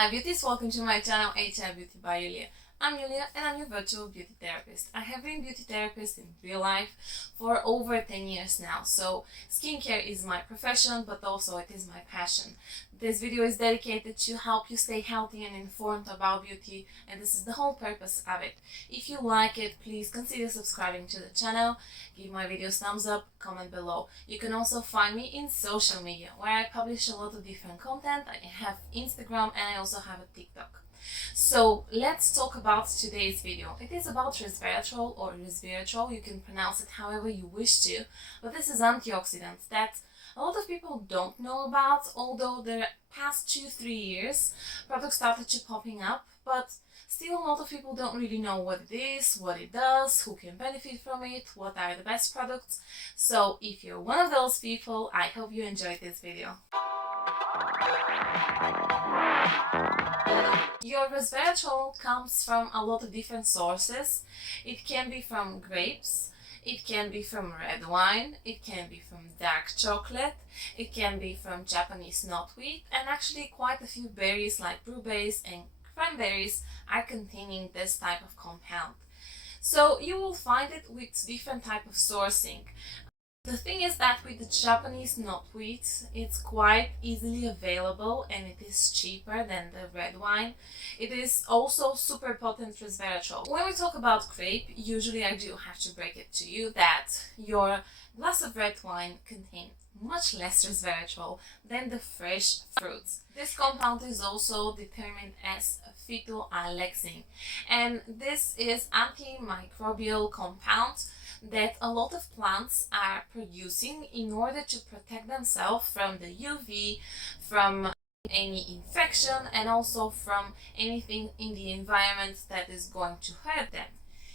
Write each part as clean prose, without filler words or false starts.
Hi beauties, welcome to my channel HI Beauty by Julia. I'm Julia and I'm your virtual beauty therapist. I have been beauty therapist in real life for over 10 years now, so skincare is my profession but also it is my passion. This video is dedicated to help you stay healthy and informed about beauty, and this is the whole purpose of it. If you like it, please consider subscribing to the channel, give my videos thumbs up, comment below. You can also find me in social media where I publish a lot of different content. I have Instagram and I also have a TikTok. So let's talk about today's video. It is about resveratrol or resveratrol, you can pronounce it however you wish to, but this is antioxidants that a lot of people don't know about, although the past 2-3 years products started to popping up, but still a lot of people don't really know what it is, what it does, who can benefit from it, what are the best products. So if you're one of those people, I hope you enjoyed this video. Your resveratrol comes from a lot of different sources. It can be from grapes, it can be from red wine, it can be from dark chocolate, it can be from Japanese knotweed, and actually quite a few berries like blueberries and cranberries are containing this type of compound. So you will find it with different type of sourcing. The thing is that with the Japanese knotweed, it's quite easily available and it is cheaper than the red wine. It is also super potent resveratrol. When we talk about grape, usually I do have to break it to you that your glass of red wine contains much less resveratrol than the fresh fruits. This compound is also determined as phytoalexin, and this is antimicrobial compound that a lot of plants are producing in order to protect themselves from the UV, from any infection, and also from anything in the environment that is going to hurt them.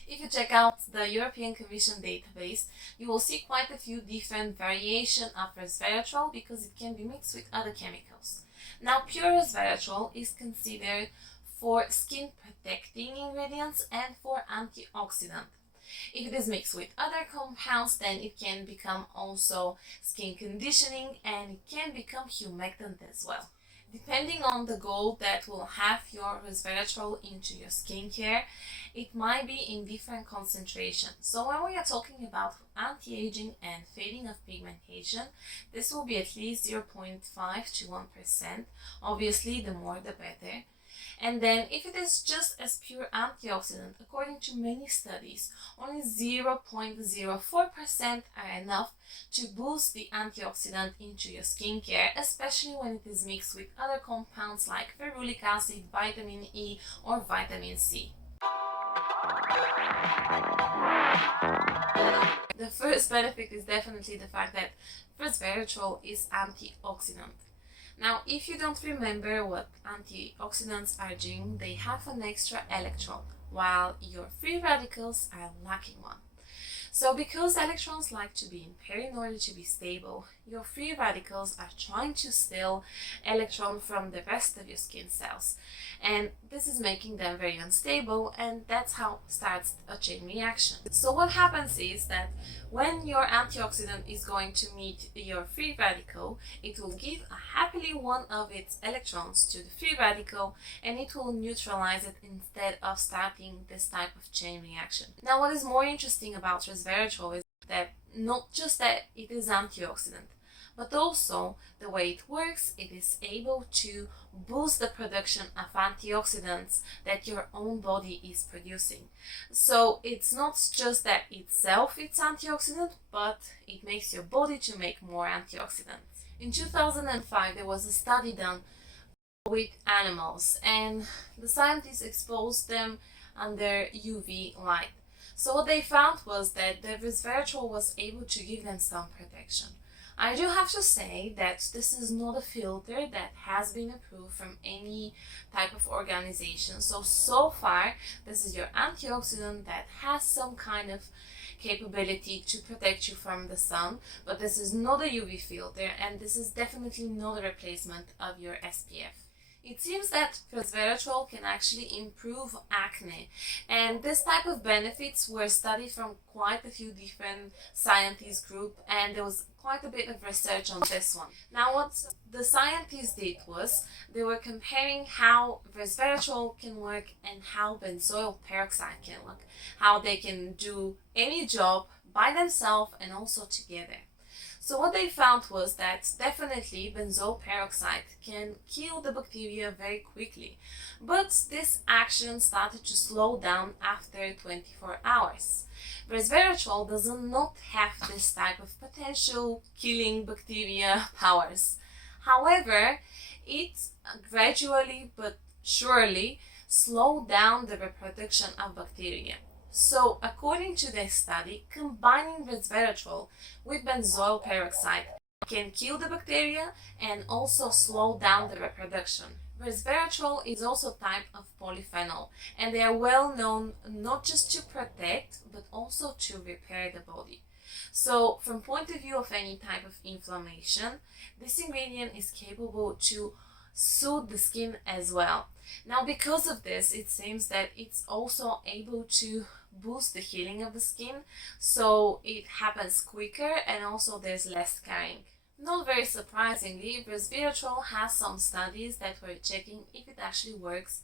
If you check out the European Commission database, you will see quite a few different variations of resveratrol because it can be mixed with other chemicals. Now, pure resveratrol is considered for skin protecting ingredients and for antioxidant. If it is mixed with other compounds, then it can become also skin conditioning and it can become humectant as well. Depending on the goal that will have your resveratrol into your skincare, it might be in different concentrations. So when we are talking about anti-aging and fading of pigmentation, this will be at least 0.5 to 1%. Obviously, the more the better. And then if it is just as pure antioxidant, according to many studies, only 0.04% are enough to boost the antioxidant into your skincare, especially when it is mixed with other compounds like ferulic acid, vitamin E or vitamin C. The first benefit is definitely the fact that resveratrol is antioxidant. Now, if you don't remember what antioxidants are doing, they have an extra electron, while your free radicals are lacking one. So because electrons like to be in pair in order to be stable, your free radicals are trying to steal electron from the rest of your skin cells. And this is making them very unstable, and that's how starts a chain reaction. So what happens is that when your antioxidant is going to meet your free radical, it will give happily one of its electrons to the free radical and it will neutralize it instead of starting this type of chain reaction. Now, what is more interesting about resveratrol is that not just that it is antioxidant, but also the way it works, it is able to boost the production of antioxidants that your own body is producing. So it's not just that itself it's antioxidant, but it makes your body to make more antioxidants. In 2005, there was a study done with animals, and the scientists exposed them under UV light. So what they found was that the resveratrol was able to give them some protection. I do have to say that this is not a filter that has been approved from any type of organization. So far, this is your antioxidant that has some kind of capability to protect you from the sun, but this is not a UV filter and this is definitely not a replacement of your SPF. It seems that resveratrol can actually improve acne, and this type of benefits were studied from quite a few different scientists group, and there was quite a bit of research on this one. Now what the scientists did was they were comparing how resveratrol can work and how benzoyl peroxide can work, how they can do any job by themselves and also together. So what they found was that definitely benzoyl peroxide can kill the bacteria very quickly, but this action started to slow down after 24 hours. Resveratrol does not have this type of potential killing bacteria powers. However, it gradually but surely slowed down the reproduction of bacteria. So, according to this study, combining resveratrol with benzoyl peroxide can kill the bacteria and also slow down the reproduction. Resveratrol is also a type of polyphenol, and they are well known not just to protect but also to repair the body. So, from point of view of any type of inflammation, this ingredient is capable to soothe the skin as well. Now, because of this, it seems that it's also able to boost the healing of the skin, so it happens quicker and also there's less scarring. Not very surprisingly, resveratrol has some studies that were checking if it actually works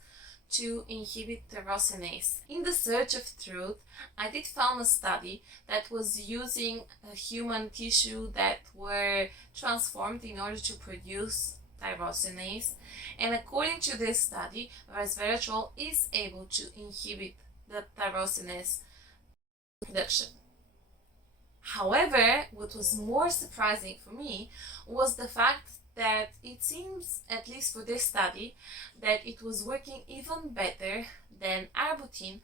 to inhibit tyrosinase. In the search of truth, I did found a study that was using a human tissue that were transformed in order to produce tyrosinase, and according to this study, resveratrol is able to inhibit the tyrosinase production. However, what was more surprising for me was the fact that it seems, at least for this study, that it was working even better than arbutin,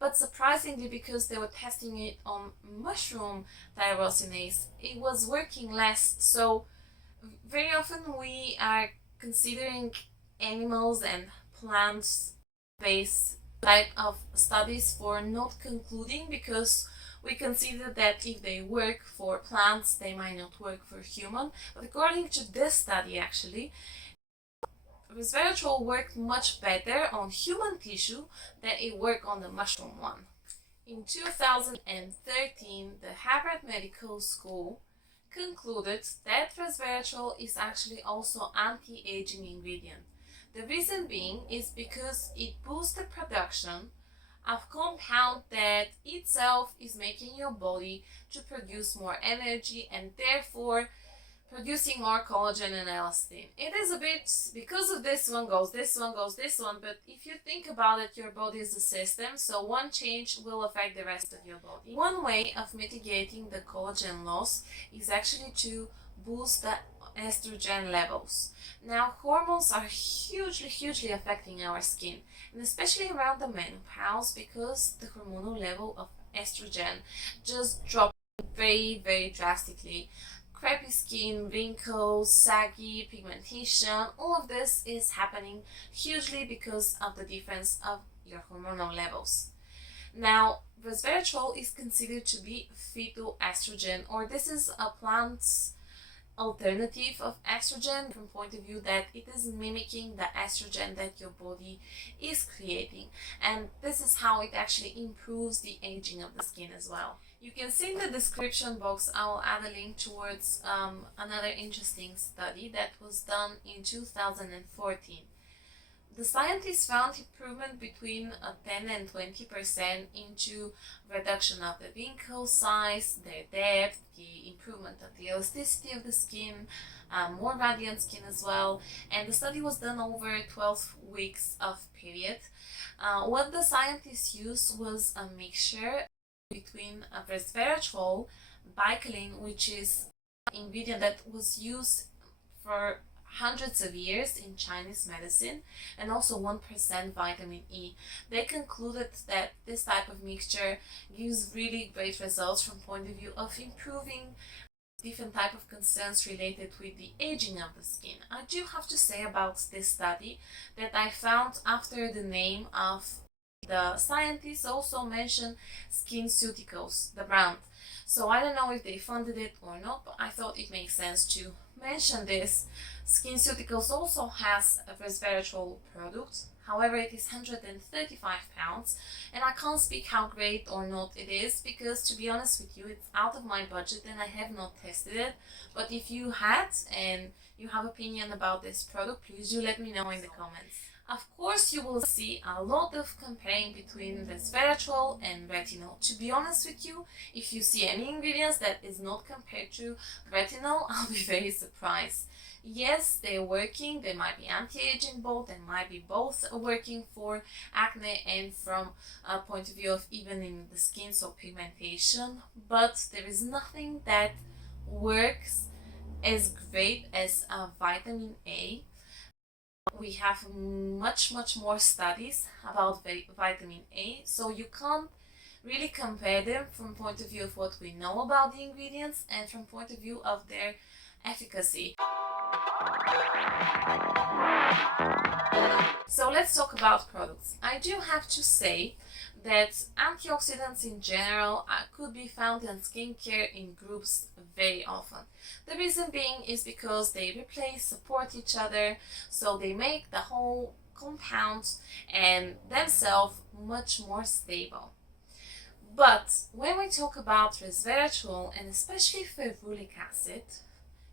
but surprisingly, because they were testing it on mushroom tyrosinase, it was working less. So very often we are considering animals and plants-based type of studies for not concluding, because we consider that if they work for plants, they might not work for human. But according to this study, actually, resveratrol worked much better on human tissue than it worked on the mushroom one. In 2013, the Harvard Medical School concluded that resveratrol is actually also anti-aging ingredient. The reason being is because it boosts the production of compound that itself is making your body to produce more energy and therefore producing more collagen and elastin. It is a bit, because of this one goes this one goes this one, but if you think about it, your body is a system, so one change will affect the rest of your body. One way of mitigating the collagen loss is actually to boost the estrogen levels. Now, hormones are hugely affecting our skin, and especially around the menopause, because the hormonal level of estrogen just drops very drastically. Crappy skin, wrinkles, saggy, pigmentation, all of this is happening hugely because of the difference of your hormonal levels. Now, resveratrol is considered to be phytoestrogen, or this is a plant's alternative of estrogen from point of view that it is mimicking the estrogen that your body is creating, and this is how it actually improves the aging of the skin as well. You can see in the description box, I will add a link towards another interesting study that was done in 2014. The scientists found improvement between 10 and 20% into reduction of the wrinkle size, their depth, the improvement of the elasticity of the skin, more radiant skin as well, and the study was done over 12 weeks of period. What the scientists used was a mixture between resveratrol, Baicalin, which is an ingredient that was used for hundreds of years in Chinese medicine, and also 1% vitamin E. They concluded that this type of mixture gives really great results from point of view of improving different type of concerns related with the aging of the skin. I do have to say about this study that I found after the name of the scientists also mentioned SkinCeuticals, the brand. So I don't know if they funded it or not, but I thought it makes sense to mention this SkinCeuticals also has a Resveratrol product. However, it is £135 and I can't speak how great or not it is because, to be honest with you, it's out of my budget and I have not tested it. But if you had and you have opinion about this product, please do let me know in the comments. Of course, you will see a lot of comparing between Resveratrol and retinol. To be honest with you, if you see any ingredients that is not compared to retinol, I'll be very surprised. Yes, they're working, they might be anti-aging both, they might be both working for acne and from a point of view of evening the skin, so pigmentation, but there is nothing that works as great as vitamin A. We have much more studies about vitamin A, so you can't really compare them from point of view of what we know about the ingredients and from point of view of their efficacy. So let's talk about products. I do have to say that antioxidants in general could be found in skincare in groups very often. The reason being is because they replace, support each other, so they make the whole compound and themselves much more stable. But when we talk about resveratrol and especially ferulic acid,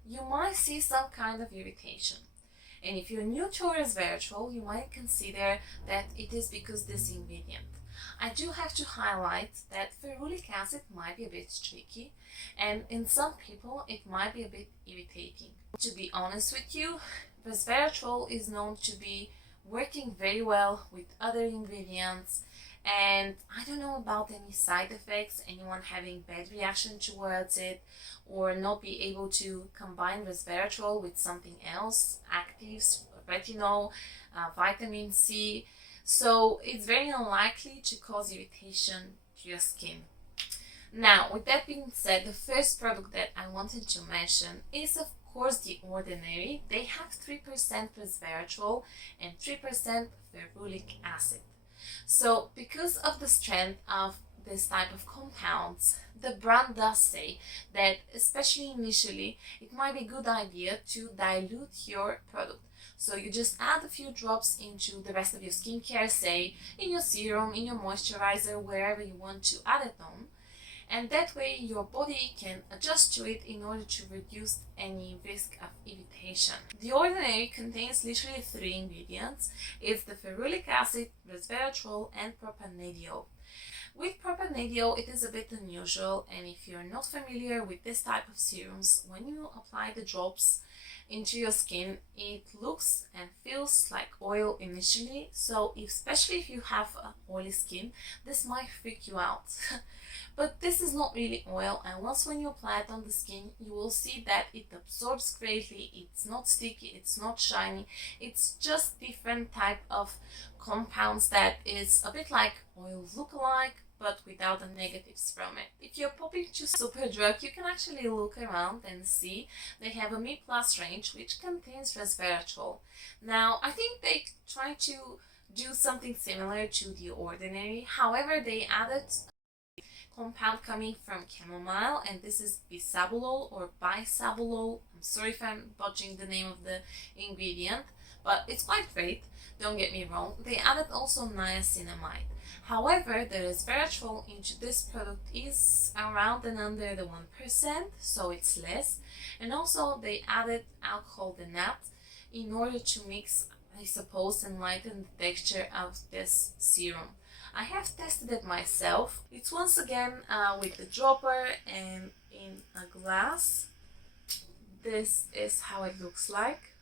you might see some kind of irritation. And if you're new to resveratrol, you might consider that it is because this ingredient. I do have to highlight that ferulic acid might be a bit tricky, and in some people it might be a bit irritating. To be honest with you, resveratrol is known to be working very well with other ingredients, and I don't know about any side effects, anyone having bad reaction towards it, or not be able to combine resveratrol with something else, actives, retinol, vitamin C. So it's very unlikely to cause irritation to your skin. Now, with that being said, the first product that I wanted to mention is of course The Ordinary. They have 3% resveratrol and 3% ferulic acid. So because of the strength of this type of compounds, the brand does say that especially initially it might be a good idea to dilute your product. So you just add a few drops into the rest of your skincare, say in your serum, in your moisturizer, wherever you want to add it on. And that way your body can adjust to it in order to reduce any risk of irritation. The Ordinary contains literally 3 ingredients. It's the ferulic acid, resveratrol, and propanediol. With propanediol, it is a bit unusual, and if you're not familiar with this type of serums, when you apply the drops into your skin, it looks and feels like oil initially, so especially if you have oily skin, this might freak you out. But this is not really oil, and once when you apply it on the skin, you will see that it absorbs greatly. It's not sticky, it's not shiny, it's just different type of compounds that is a bit like oil look-alike, but without the negatives from it. If you're popping to Superdrug, you can actually look around and see they have a Me Plus range which contains resveratrol. Now, I think they try to do something similar to The Ordinary, however they added compound coming from chamomile, and this is bisabolol or bisabolol. I'm sorry if I'm botching the name of the ingredient, but it's quite great, don't get me wrong. They added also niacinamide. However, the resveratrol into this product is around and under the 1%, so it's less. And also they added alcohol denat in order to mix, I suppose, and lighten the texture of this serum. I have tested it myself. It's once again with the dropper and in a glass. This is how it looks like.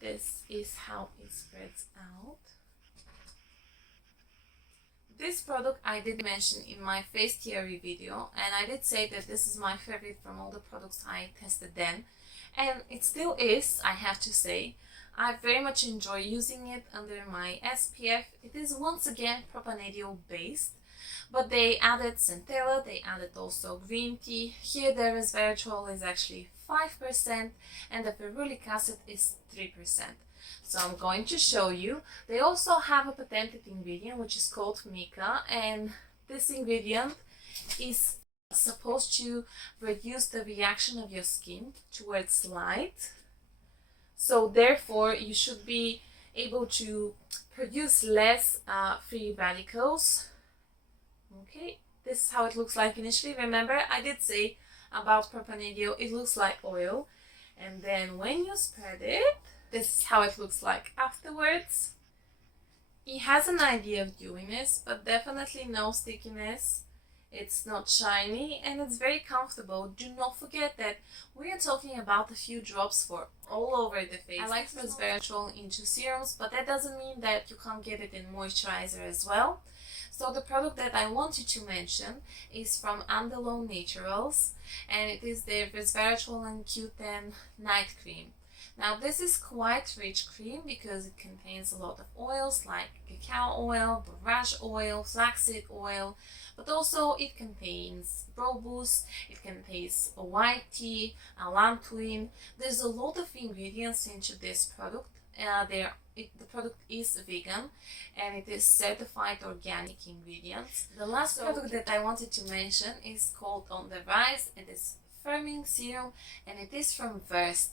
This is how it spreads out. This product I did mention in my face theory video, and I did say that this is my favorite from all the products I tested then, and it still is, I have to say. I very much enjoy using it under my SPF. It is once again propanediol based, but they added centella, they added also green tea. Here the resveratrol is actually 5% and the ferulic acid is 3%. So I'm going to show you. They also have a patented ingredient which is called mica, and this ingredient is It's supposed to reduce the reaction of your skin towards light. So therefore, you should be able to produce less free radicals. Okay, this is how it looks like initially. Remember, I did say about Propanadio, it looks like oil. And then when you spread it, this is how it looks like afterwards. It has an idea of dewiness, but definitely no stickiness. It's not shiny and it's very comfortable. Do not forget that we are talking about a few drops for all over the face. I like Resveratrol into serums, but that doesn't mean that you can't get it in moisturizer as well. So the product that I wanted to mention is from Andalone Naturals, and it is the Resveratrol and Q10 Night Cream. Now this is quite rich cream because it contains a lot of oils like cacao oil, borage oil, flaxseed oil, but also it contains robust, it contains white tea, allantoin. There's a lot of ingredients into this product. The product is vegan and it is certified organic ingredients. The last product that I wanted to mention is called On the Rise. It is Firming Serum and it is from Versed.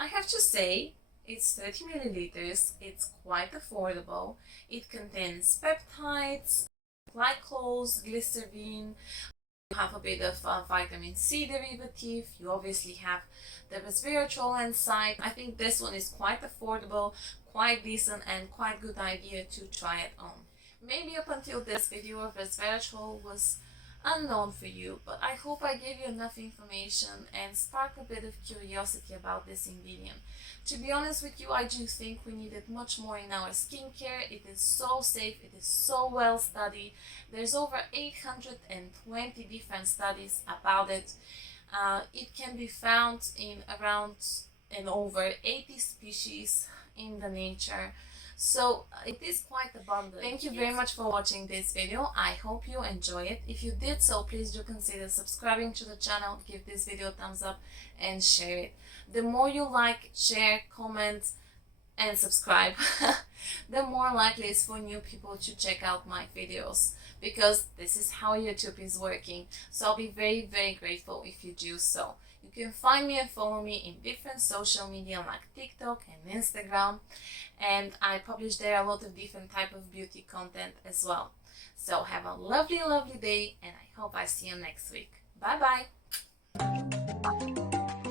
I have to say, it's 30 milliliters, it's quite affordable. It contains peptides, glycols, glycerin, you have a bit of vitamin C derivative, you obviously have the resveratrol inside. I think this one is quite affordable, quite decent and quite good idea to try it on. Maybe up until this video resveratrol was unknown for you, but I hope I gave you enough information and sparked a bit of curiosity about this ingredient. To be honest with you, I do think we need it much more in our skincare. It is so safe, it is so well studied. There's over 820 different studies about it. It can be found in over 80 species in the nature. So it is quite abundant. Thank you very much for watching this video. I hope you enjoy it. If you did so, please do consider subscribing to the channel, give this video a thumbs up and share it. The more you like, share, comment and subscribe, the more likely it's for new people to check out my videos, because this is how YouTube is working. So I'll be very, very grateful if you do so. You can find me and follow me in different social media like TikTok and Instagram, and I publish there a lot of different type of beauty content as well. So have a lovely, lovely day and I hope I see you next week. Bye bye.